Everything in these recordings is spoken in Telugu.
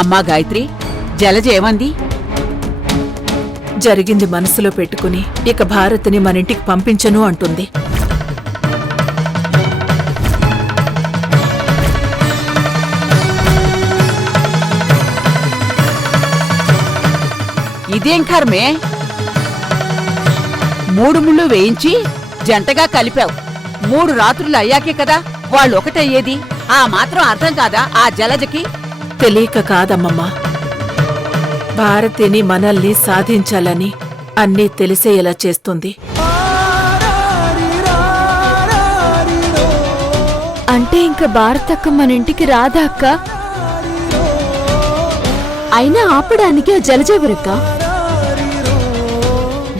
అమ్మా గాయత్రి, జలజ ఏమంది? జరిగింది మనసులో పెట్టుకుని ఇక భారత్ని మనింటికి పంపించను అంటుంది. ఇదేం కర్మే? 3 ముళ్ళు వేయించి జంటగా కలిపావు. 3 రాత్రులు అయ్యాకే కదా వాళ్ళు ఒకటయ్యేది. ఆ మాత్రం అర్థం కాదా ఆ జలజకి? తెలియక కాదమ్మమ్మా, భారతిని మనల్ని సాధించాలని అన్నీ తెలిసేలా చేస్తుంది. అంటే ఇంక భారతక్క మన ఇంటికి రాదా అక్క? అయినా ఆపడానికి ఆ జలజెవరక్క?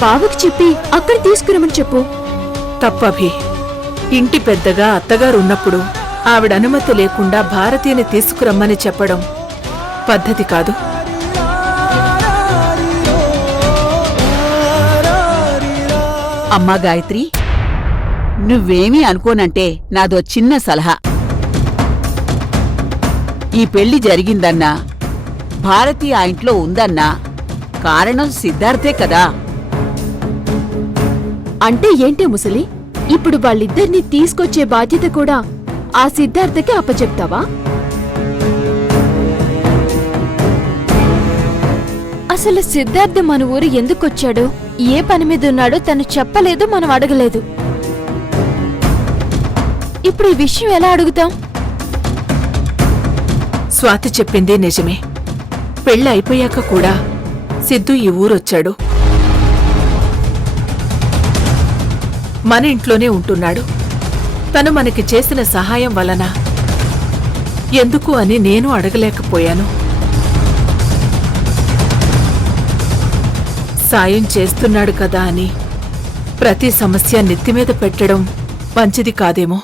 బావకి చెప్పి అక్కడ తీసుకురమని చెప్పు. తప్పభి, ఇంటి పెద్దగా అత్తగారున్నప్పుడు ఆవిడ అనుమతి లేకుండా భారతీయని తీసుకురమ్మని చెప్పడం పద్ధతి కాదు. అమ్మా గాయత్రి, నువ్వేమీ అనుకోనంటే నాదో చిన్న సలహా. ఈ పెళ్లి జరిగిందన్నా, భారతి ఆ ఇంట్లో ఉందన్నా కారణం సిద్ధార్థే కదా. అంటే ఏంటే ముసలి, ఇప్పుడు వాళ్ళిద్దరినీ తీసుకొచ్చే బాధ్యత కూడా ఆ సిద్ధార్థకి అప్పచెప్తావా? అసలు సిద్ధార్థ మన ఊరు ఎందుకొచ్చాడు, ఏ పని మీద ఉన్నాడో తను చెప్పలేదు, మనం అడగలేదు. ఇప్పుడు ఈ విషయం ఎలా అడుగుతాం? స్వాతి చెప్పింది నిజమే. పెళ్ళి అయిపోయాక కూడా సిద్ధు ఈ ఊరొచ్చాడు, మన ఇంట్లోనే ఉంటున్నాడు. తను మనకి చేసిన సహాయం వలన ఎందుకు అని నేను అడగలేకపోయాను. సాయం చేస్తున్నాడు కదా అని ప్రతి సమస్య నెత్తిమీద పెట్టడం మంచిది కాదేమో.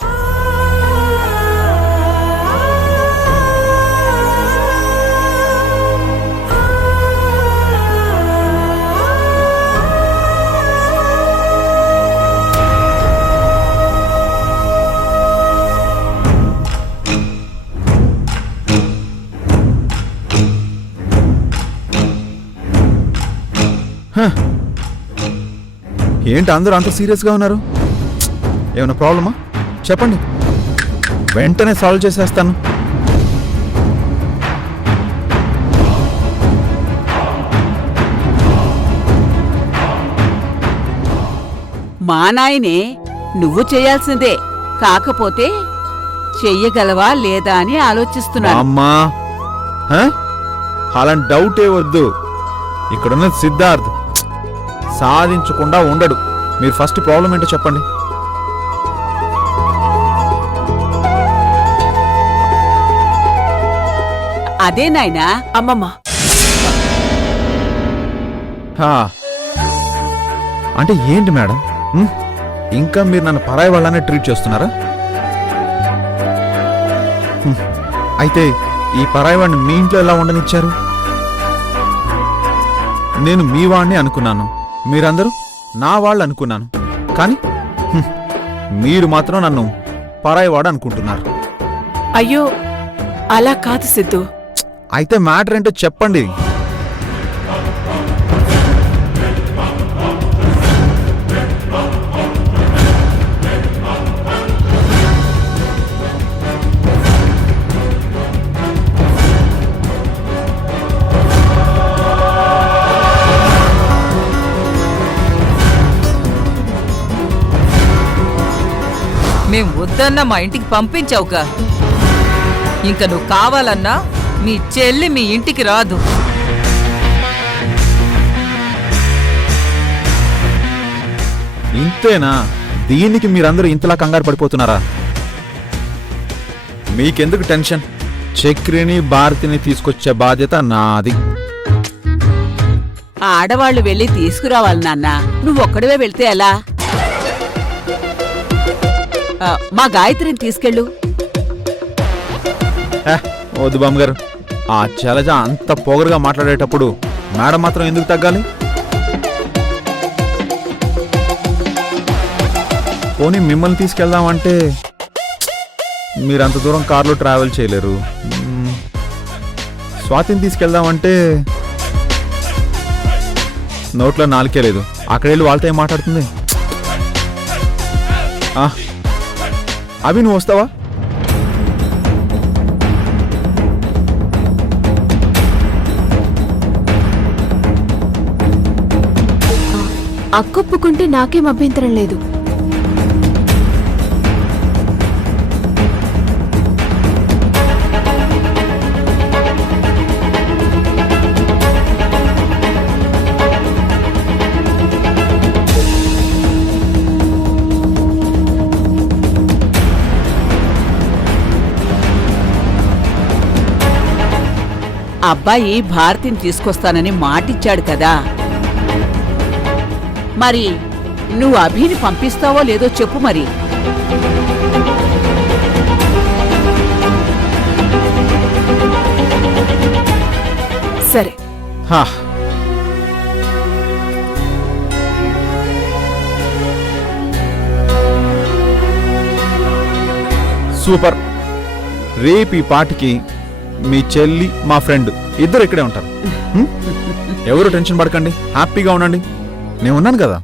ఏంటి అందరూ అంత సీరియస్గా ఉన్నారు? ఏమైనా ప్రాబ్లమా? చెప్పండి, వెంటనే సాల్వ్ చేసేస్తాను. మా నాయనే నువ్వు చేయాల్సిందే, కాకపోతే చెయ్యగలవా లేదా అని ఆలోచిస్తున్నా. అమ్మా, అలాంటి డౌటే వద్దు. ఇక్కడున్న సిద్ధార్థ్ సాధించకుండా ఉండడు. మీరు ఫస్ట్ ప్రాబ్లం ఏంటో చెప్పండి. అదే నాయనా. అమ్మమ్మ, అంటే ఏంటి మేడం, ఇంకా మీరు నన్ను పరాయి వాళ్ళనే ట్రీట్ చేస్తున్నారా? అయితే ఈ పరాయి వాడిని మీ ఇంట్లో ఎలా ఉండనిచ్చారు? నేను మీ వాడిని అనుకున్నాను, మీరందరూ నా వాళ్ళు అనుకున్నాను. కానీ మీరు మాత్రం నన్ను పరాయివాడు అనుకుంటున్నారు. అయ్యో అలా కాదు సిద్ధు. అయితే మ్యాటర్ ఏంటో చెప్పండి. మేం వద్దన్నా మా ఇంటికి పంపించావుగా. ఇంక నువ్వు కావాలన్నా మీ చెల్లి మీ ఇంటికి రాదు. ఇంతేనా? దీనికి మీరందరూ ఇంతలా కంగారు పడిపోతున్నారా? మీకెందుకు టెన్షన్? చక్రిని భారతిని తీసుకొచ్చే బాధ్యత నాది. ఆడవాళ్లు వెళ్ళి తీసుకురావాలి నాన్న, నువ్వొక్కడివే వెళ్తే ఎలా? మా గాయత్రిని తీసుకెళ్ళు. వద్దు బామ్మగారు, ఆ జలజ అంత పొగరుగా మాట్లాడేటప్పుడు మేడం మాత్రం ఎందుకు తగ్గాలి? పోనీ మిమ్మల్ని తీసుకెళ్దామంటే మీరంత దూరం కార్లో ట్రావెల్ చేయలేరు. స్వాతిని తీసుకెళ్దామంటే నోట్లో నాలుకే లేదు. అక్కడ వెళ్ళి వాళ్ళతో ఏం మాట్లాడుతుంది? అవి నువ్వు వస్తావా? అక్కొప్పుకుంటే నాకేం అభ్యంతరం లేదు. అబ్బాయి భారతిని తీసుకొస్తానని మాటిచ్చాడు కదా, మరి నువ్వు అభిని పంపిస్తావో లేదో చెప్పు మరి. సరే, హా, సూపర్. రేపు ఈ పాటికి మీ చెల్లి మా ఫ్రెండ్ ఇద్దరు ఇక్కడే ఉంటారు. ఎవరు టెన్షన్ పడకండి, హ్యాపీగా ఉండండి. నేను ఉన్నాను కదా.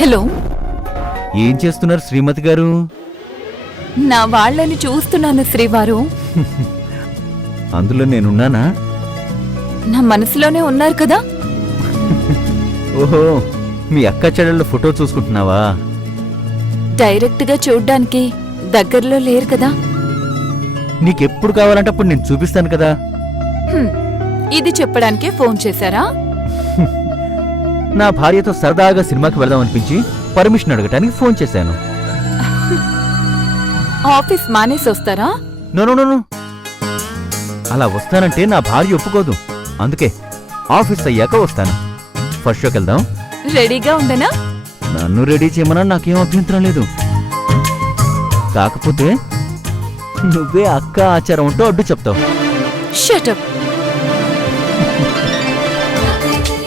హలో, ఏం చేస్తున్నారు శ్రీమతి గారు? నా వాళ్ళని చూస్తున్నాను శ్రీవారు. అందులో నేనున్నానా? నా మనసులోనే ఉన్నారు కదా. ఓహో, మీ అక్క చెల్లెళ్ళ ఫోటో చూసుకుంటున్నావా? డైరెక్ట్ గా చూడ్డానికి దగ్గరలో లేరు కదా. నీకెప్పుడు కావాలంటే అప్పుడు నేను చూపిస్తాను కదా. ఇది చెప్పడానికే ఫోన్ చేశారా? నా భార్యతో సరదాగా సినిమాకి వెళదామనిపించి పర్మిషన్ అడగటానికి ఫోన్ చేశాను. ఆఫీస్ మానేసి వస్తారా? నో నో నో, అలా వస్తానంటే నా భార్య ఒప్పుకోదు. అందుకే ఆఫీస్ అయ్యాక వస్తాను. ఫస్ట్ షోకి వెళ్దాం. రెడీగా ఉండనా? నన్ను రెడీ చేయమన్నా నాకేం అభ్యంతరం లేదు. కాకపోతే నువ్వే అక్క ఆచారం ఉంటూ అడ్డు చెప్తావు. షటప్.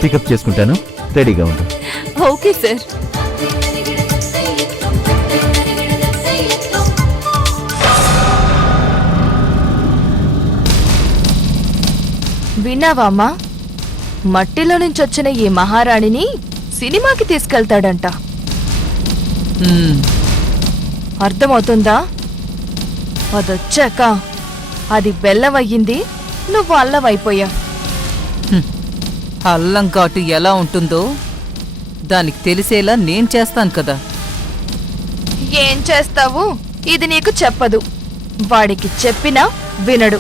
పికప్ చేసుకుంటాను, రెడీగా ఉండు. Okay sir. విన్నావా అమ్మా? మట్టిలో నుంచి వచ్చిన ఈ మహారాణిని సినిమాకి తీసుకెళ్తాడంట. అర్థమవుతుందా? అదొచ్చాక అది బెల్లమయ్యింది, నువ్వు అల్లమైపోయా. అల్లం ఘాటు ఎలా ఉంటుందో దానికి తెలిసేలా నేను చేస్తాను కదా. ఏం చేస్తావు? ఇది నీకు చెప్పదు. వాడికి చెప్పినా వినడు.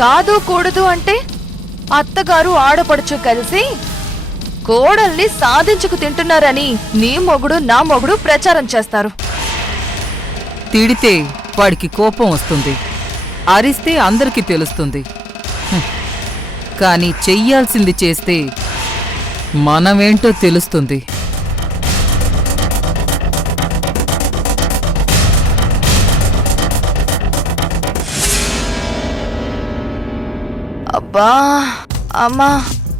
కాదు కూడదు అంటే అత్తగారు ఆడపడుచు కలిసి కోడల్ని సాధించుకు తింటున్నారని నీ మొగుడు నా మొగుడు ప్రచారం చేస్తారు. తిడితే వాడికి కోపం వస్తుంది, అరిస్తే అందరికీ తెలుస్తుంది. కానీ చెయ్యాల్సింది చేస్తే మనమేంటో తెలుస్తుంది. అబ్బా అమ్మా,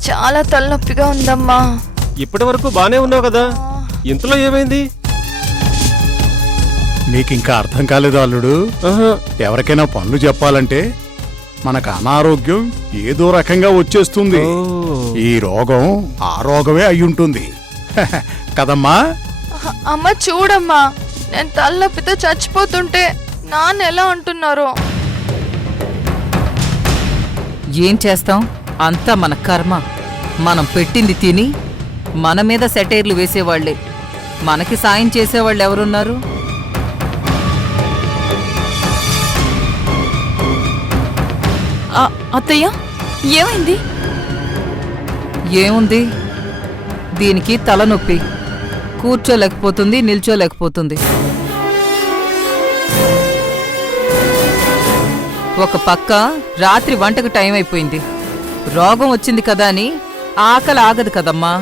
చాలా తలనొప్పిగా ఉందమ్మా. ఇప్పటి వరకు బానే ఉన్నావు కదా, ఇంతలో ఏమైంది? నీకింకా అర్థం కాలేదు అల్లుడు. ఎవరికైనా పనులు చెప్పాలంటే మనకు అనారోగ్యం ఏదో రకంగా వచ్చేస్తుంది. ఈ రోగం ఆ రోగమే అయ్యుంటుంది కదమ్మా. అమ్మ చూడమ్మా, నేను తలనొప్పితో చచ్చిపోతుంటే నాన్న ఎలా అంటున్నారో. ఏం చేస్తాం? అంతా మన కర్మ. మనం పెట్టింది తిని మన మీద సెటైర్లు వేసేవాళ్లే. మనకి సాయం చేసేవాళ్ళు ఎవరున్నారు? అత్తయ్య ఏమైంది? ఏముంది, దీనికి తలనొప్పి. కూర్చోలేకపోతుంది, నిల్చోలేకపోతుంది. ఒక పక్క రాత్రి వంటకు టైం అయిపోయింది. రోగం వచ్చింది కదా అని ఆకలి ఆగదు కదమ్మా.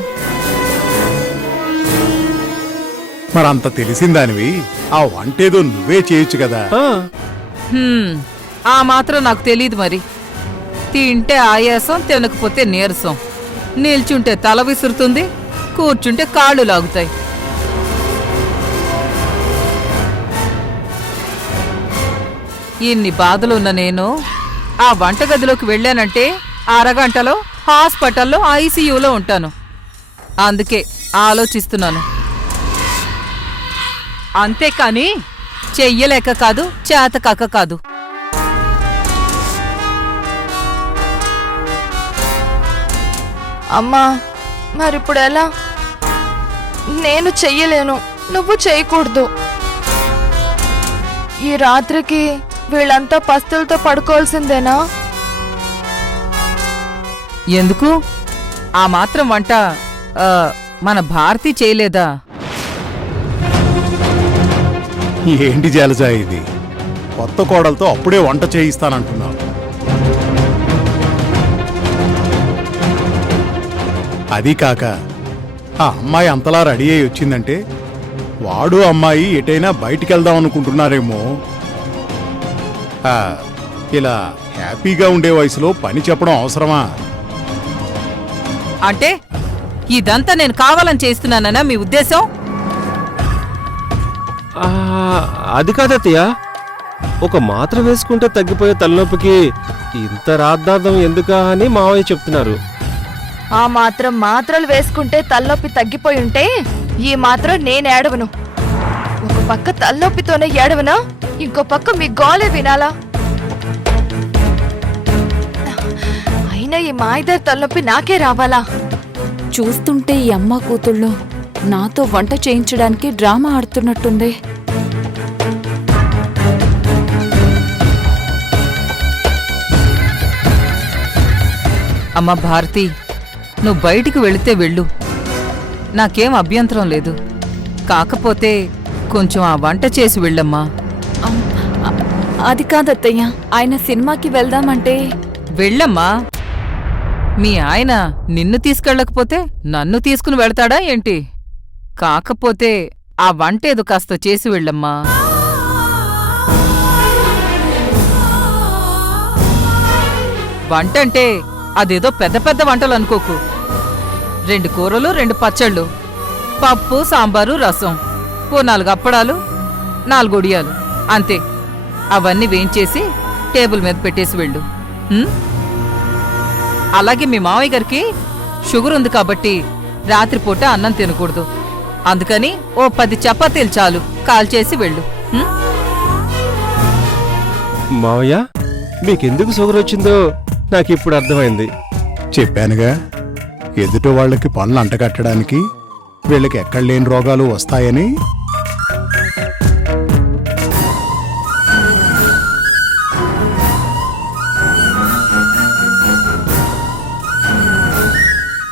మరంత తెలిసిందానివి ఆ వంటేదో నువ్వే చేయొచ్చు కదా. ఆ మాత్రం నాకు తెలియదు మరి. తింటే ఆయాసం, తినకపోతే నీరసం. నిల్చుంటే తల విసురుతుంది, కూర్చుంటే కాళ్ళు లాగుతాయి. ఇన్ని బాధలున్న నేను ఆ వంటగదిలోకి వెళ్ళానంటే అరగంటలో హాస్పిటల్లో ఐసీయూలో ఉంటాను. అందుకే ఆలోచిస్తున్నాను. అంతేకాని చెయ్యలేక కాదు, చేతకాక కాదు. అమ్మా మరిప్పుడు ఎలా? నేను చెయ్యలేను, నువ్వు చేయకూడదు. ఈ రాత్రికి వీళ్ళంతా పస్తులతో పడుకోవాల్సిందేనా? ఎందుకు? ఆ మాత్రం వంట మన భారతి చేయలేదా? ఏంటి జలజ ఇది? కొత్త కోడలతో అప్పుడే వంట చేయిస్తానంటున్నావు. అది కాక ఆ అమ్మాయి అంతలా రెడీ అయి వచ్చిందంటే వాడు అమ్మాయి ఎటైనా బయటికి వెళ్దాం అనుకుంటున్నారేమో. ఇలా హ్యాపీగా ఉండే వయసులో పని చెప్పడం అవసరమా? అంటే ఇదంతా నేను కావాలని చేస్తున్నానన్నా మీ ఉద్దేశం? అది కాదత్తయ్య, ఒక మాత్ర వేసుకుంటే తగ్గిపోయే తలనొప్పికి ఇంత రాద్దార్థం ఎందుకా అని మావయ్య చెప్తున్నారు. ఆ మాత్రం మాత్రలు వేసుకుంటే తలనొప్పి తగ్గిపోయి ఉంటే ఈ మాత్రం నేను ఏడవను. ఒక పక్క తలనొప్పితోనే ఏడవనా, ఇంకో పక్క మీ గోలే వినాలా? అయినా ఈ మా ఇద్దరి తలనొప్పి నాకే రావాలా? చూస్తుంటే ఈ అమ్మ కూతుళ్ళు నాతో వంట చేయించడానికి డ్రామా ఆడుతున్నట్టుంది. అమ్మ భారతి, నువ్వు బయటికి వెళితే వెళ్ళు, నాకేం అభ్యంతరం లేదు. కాకపోతే కొంచెం ఆ వంట చేసి వెళ్ళమ్మా. అది కాదత్తయ్య, ఆయన సినిమాకి వెళ్దామంటే. వెళ్ళమ్మా. మీ ఆయన నిన్ను తీసుకెళ్ళకపోతే నన్ను తీసుకుని వెళ్తాడా ఏంటి? కాకపోతే ఆ వంటేదో కాస్త చేసి వెళ్ళమ్మా. వంటంటే అదేదో పెద్ద పెద్ద వంటలు అనుకోకు. 2 కూరలు, 2 పచ్చళ్ళు, పప్పు, సాంబారు, రసం, ఓ 4 అప్పడాలు, 4 ఒడియాలు, అంతే. అవన్నీ వేయించేసి టేబుల్ మీద పెట్టేసి వెళ్ళు. అలాగే మీ మావయ్య గారికి షుగర్ ఉంది కాబట్టి రాత్రిపూట అన్నం తినకూడదు. అందుకని ఓ 10 చపాతీలు చాలు, కాల్చేసి వెళ్ళు. మావయ్య, మీకెందుకు షుగర్ వచ్చిందో నాకిప్పుడు అర్థమైంది. చెప్పానుగా, ఎదుటి వాళ్ళకి పనులు అంటగట్టడానికి వీళ్ళకి ఎక్కడ లేని రోగాలు వస్తాయని.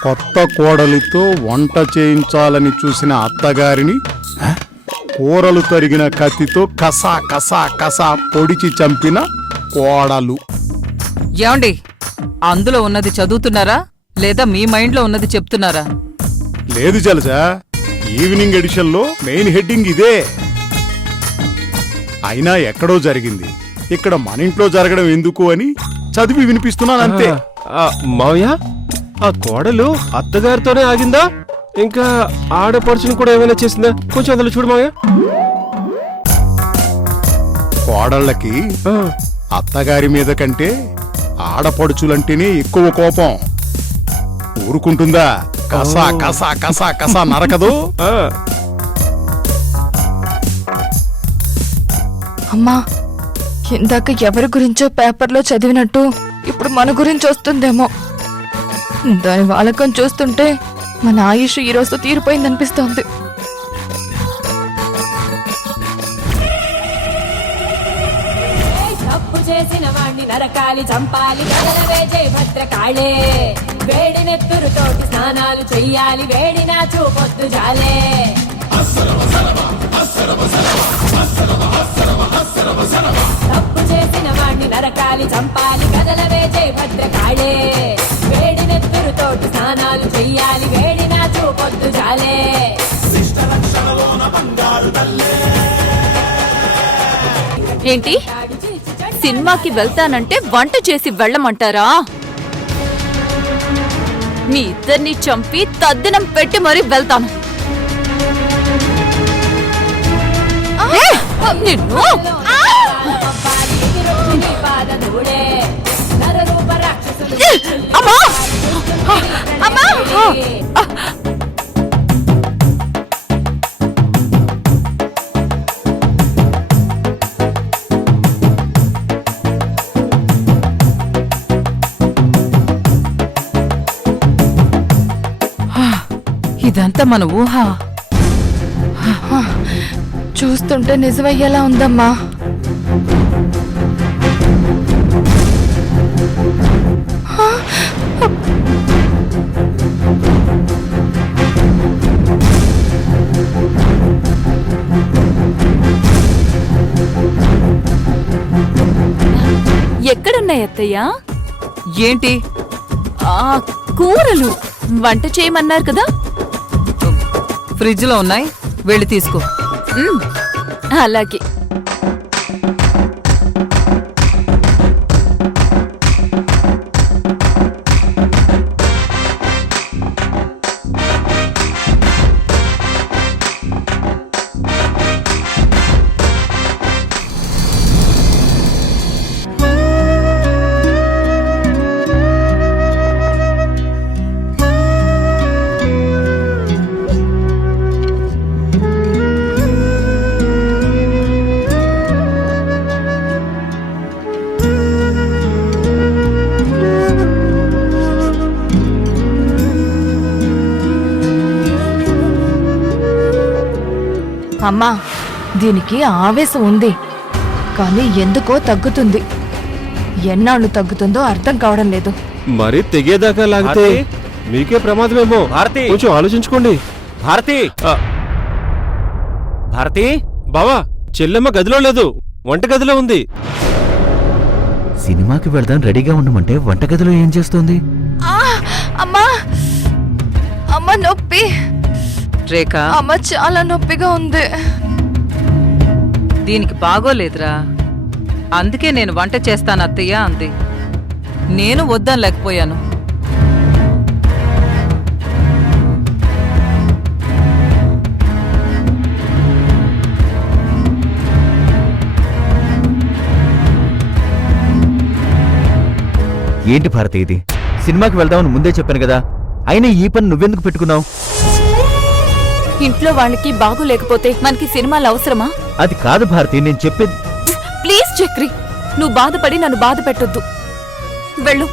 కొత్త కోడలితో వంట చేయించాలని చూసిన అత్తగారిని కూరలు తరిగిన కత్తితో కసా కసా కసా పొడిచి చంపిన కోడలు. ఏమండి, అందులో ఉన్నది చదువుతున్నారా లేదా మీ మైండ్లో ఉన్నది చెప్తున్నారా? లేదు జలజ, ఈవినింగ్ ఎడిషన్లో మెయిన్ హెడ్డింగ్ ఇదే. అయినా ఎక్కడో జరిగింది, ఇక్కడ మన ఇంట్లో జరగడం ఎందుకు అని చదివి వినిపిస్తున్నాను అంతే. మావయ్య, ఆ కోడలు అత్తగారితోనే ఆగిందా, ఇంకా ఆడపడుచుని కూడా ఏమైనా చేసిందా? కొంచెం అందులో చూడు మావయ్య. కోడళ్ళకి అత్తగారి మీద కంటే ఆడపడుచులంటేనే ఎక్కువ కోపం. ఊరుకుంటుందా? కసా కసా కసా కసా నరకదు. అమ్మా, ఇందాక ఎవరి గురించో పేపర్లో చదివినట్టు ఇప్పుడు మన గురించి వస్తుందేమో. దాని వాలకం చూస్తుంటే మన ఆయుష్ ఈ రోజుతో తీరిపోయిందనిపిస్తోంది. తప్పు చేసిన వాణ్ణి నరకాలి, చంపాలి, గదలవే జై భద్రకాళే. వేడి నెత్తురుతోటి స్నానాలు చెయ్యాలి, వేడి నా చూపొద్దు జాలే. తప్పు చేసిన వాణ్ణి నరకాలి, చంపాలి, గదలవే జై భద్రకాళే. వేడి నెత్తురుతోటి స్నానాలు చెయ్యాలి, వేడి నా చూపొద్దు జాలే. ఏంటి సినిమాకి వెళ్తానంటే వంట చేసి వెళ్ళమంటారా? మీ ఇద్దరిని చంపి తద్దినం పెట్టి మరీ వెళ్తాను. నిన్ను అమ్మా! అమ్మా! ఇదంతా మన ఊహ. చూస్తుంటే నిజమయ్యేలా ఉందమ్మా. ఎక్కడున్నాయి అత్తయ్య? ఏంటి? ఆ కూరలు వంట చేయమన్నారు కదా. ఫ్రిడ్జ్ లో ఉన్నాయి, వెళ్ళి తీసుకో. అలాగే. అమ్మా, దీనికి ఆవేశం ఉంది, కానీ ఎందుకో తగ్గుతుంది. ఎన్నాళ్ళు తగ్గుతుందో అర్థం కావడం లేదు. మరి తెగేదాకా లాగితే మీకే ప్రమాదమేమో. భారతి! కొంచెం ఆలోచించుకోండి. భారతి! భారతి! బావా, చెల్లెమ్మ గదిలో లేదు, వంటగదిలో ఉంది. సినిమాకి వెళ్దాం రెడీగా ఉండమంటే వంటగదిలో ఏం చేస్తోంది? అమ్మా, అమ్మ నొప్పి. రేఖ, అమ్మ చాలా నొప్పిగా ఉంది. దీనికి బాగోలేదురా, అందుకే నేను వంట చేస్తాను అత్తయ్య అంది. నేను వద్దని లేకపోయాను. ఏంటి భారతి ఇది? సినిమాకి వెళ్దామని ముందే చెప్పాను కదా, అయినా ఈ పని నువ్వెందుకు పెట్టుకున్నావు? ఇంట్లో వాళ్ళకి బాగోలేకపోతే మనకి సినిమాలు అవసరమా? అది కాదు భారతి, నేను చెప్పేది. ప్లీజ్ చక్రి, నువ్వు బాధపడి నన్ను బాధ పెట్టొద్దు. వెళ్ళు.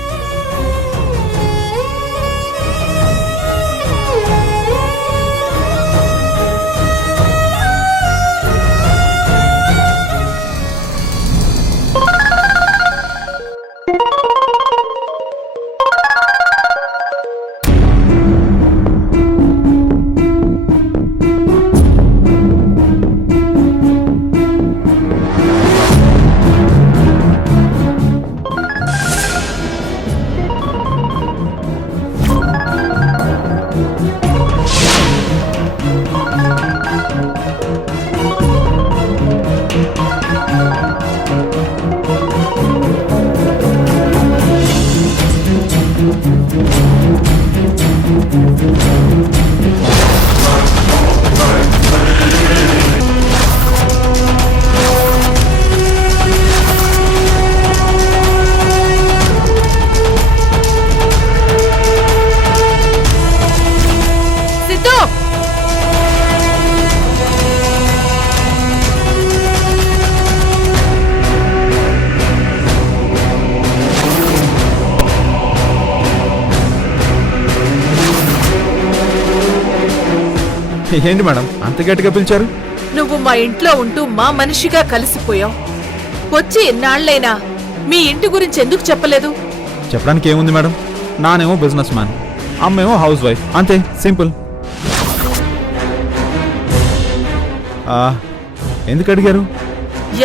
ఏంటి మేడం అంత గట్టిగా పిలిచారు? నువ్వు మా ఇంట్లో ఉంటూ మా మనిషిగా కలిసిపోయావు. వచ్చి ఎన్నాళ్లైనా మీ ఇంటి గురించి ఎందుకు చెప్పలేదు? చెప్పడానికి ఏముంది మేడం, నానేమో బిజినెస్ మ్యాన్, అమ్మేమో హౌస్ వైఫ్, అంతే సింపుల్. ఎందుకు అడిగారు?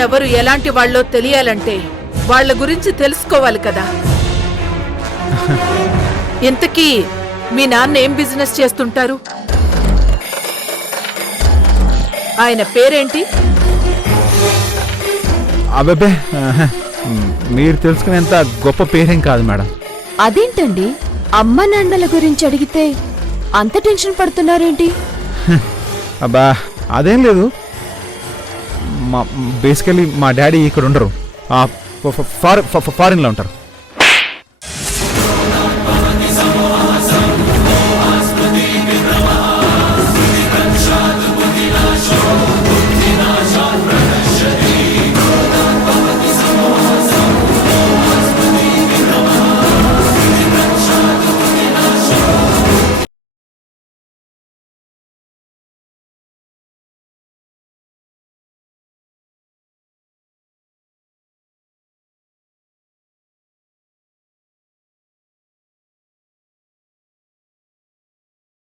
ఎవరు ఎలాంటి వాళ్ళో తెలియాలంటే వాళ్ళ గురించి తెలుసుకోవాలి కదా. ఇంతకీ మీ నాన్న ఏం బిజినెస్ చేస్తుంటారు? ఆయన పేరేంటి? అబ్బే మీరు తెలుసుకునేంత గొప్ప పేరేం కాదు మేడం. అదేంటండి అమ్మ నాన్నల గురించి అడిగితే అంత టెన్షన్ పడుతున్నారేంటి? అబ్బా అదేం లేదు, బేసికలీ మా డాడీ ఇక్కడ ఉండరు, ఫారిన్లో ఉంటారు.